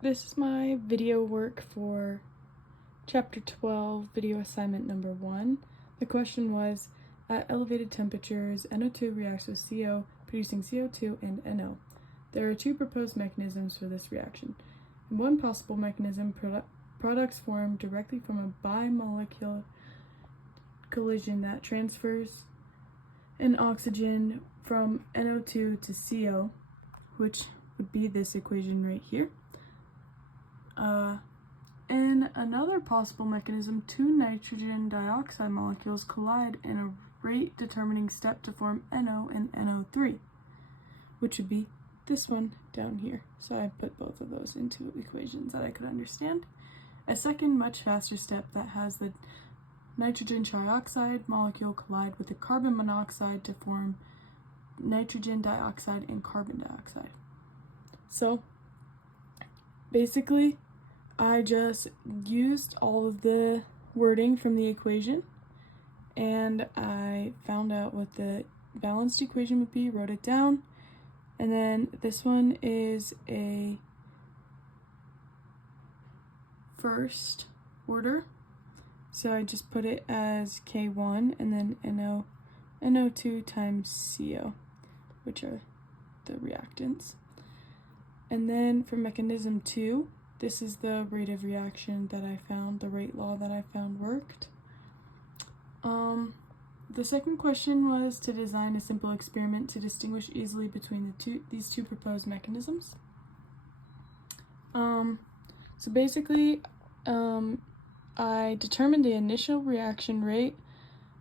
This is my video work for Chapter 12, video assignment number 1. The question was, at elevated temperatures, NO2 reacts with CO, producing CO2 and NO. There are two proposed mechanisms for this reaction. In one possible mechanism, products form directly from a bimolecular collision that transfers an oxygen from NO2 to CO, which would be this equation right here. In another possible mechanism, two nitrogen dioxide molecules collide in a rate-determining step to form NO and NO3, which would be this one down here. So I put both of those into equations that I could understand. A second, much faster step that has the nitrogen trioxide molecule collide with the carbon monoxide to form nitrogen dioxide and carbon dioxide. So basically, I just used all of the wording from the equation and I found out what the balanced equation would be, wrote it down, and then this one is a first order, so I just put it as K1 and then NO2 times CO, which are the reactants. And then for mechanism 2, this is the rate of reaction that I found, the rate law that I found worked. The second question was to design a simple experiment to distinguish easily between these two proposed mechanisms. So basically, I determined the initial reaction rate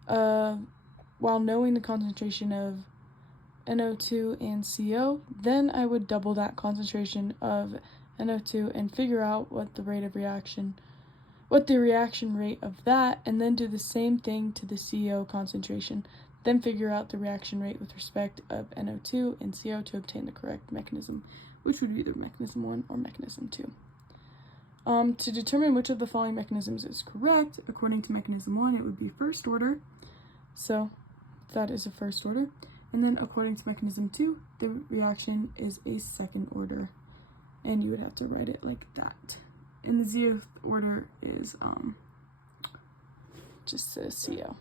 while knowing the concentration of NO2 and CO. Then I would double that concentration of NO2 and figure out what the reaction rate of that, and then do the same thing to the CO concentration, then figure out the reaction rate with respect of NO2 and CO to obtain the correct mechanism, which would be either mechanism 1 or mechanism 2. To determine which of the following mechanisms is correct, according to mechanism 1, it would be first order, so that is a first order, and then according to mechanism 2, the reaction is a second order, and you would have to write it like that. And the zeroth order is just says CO.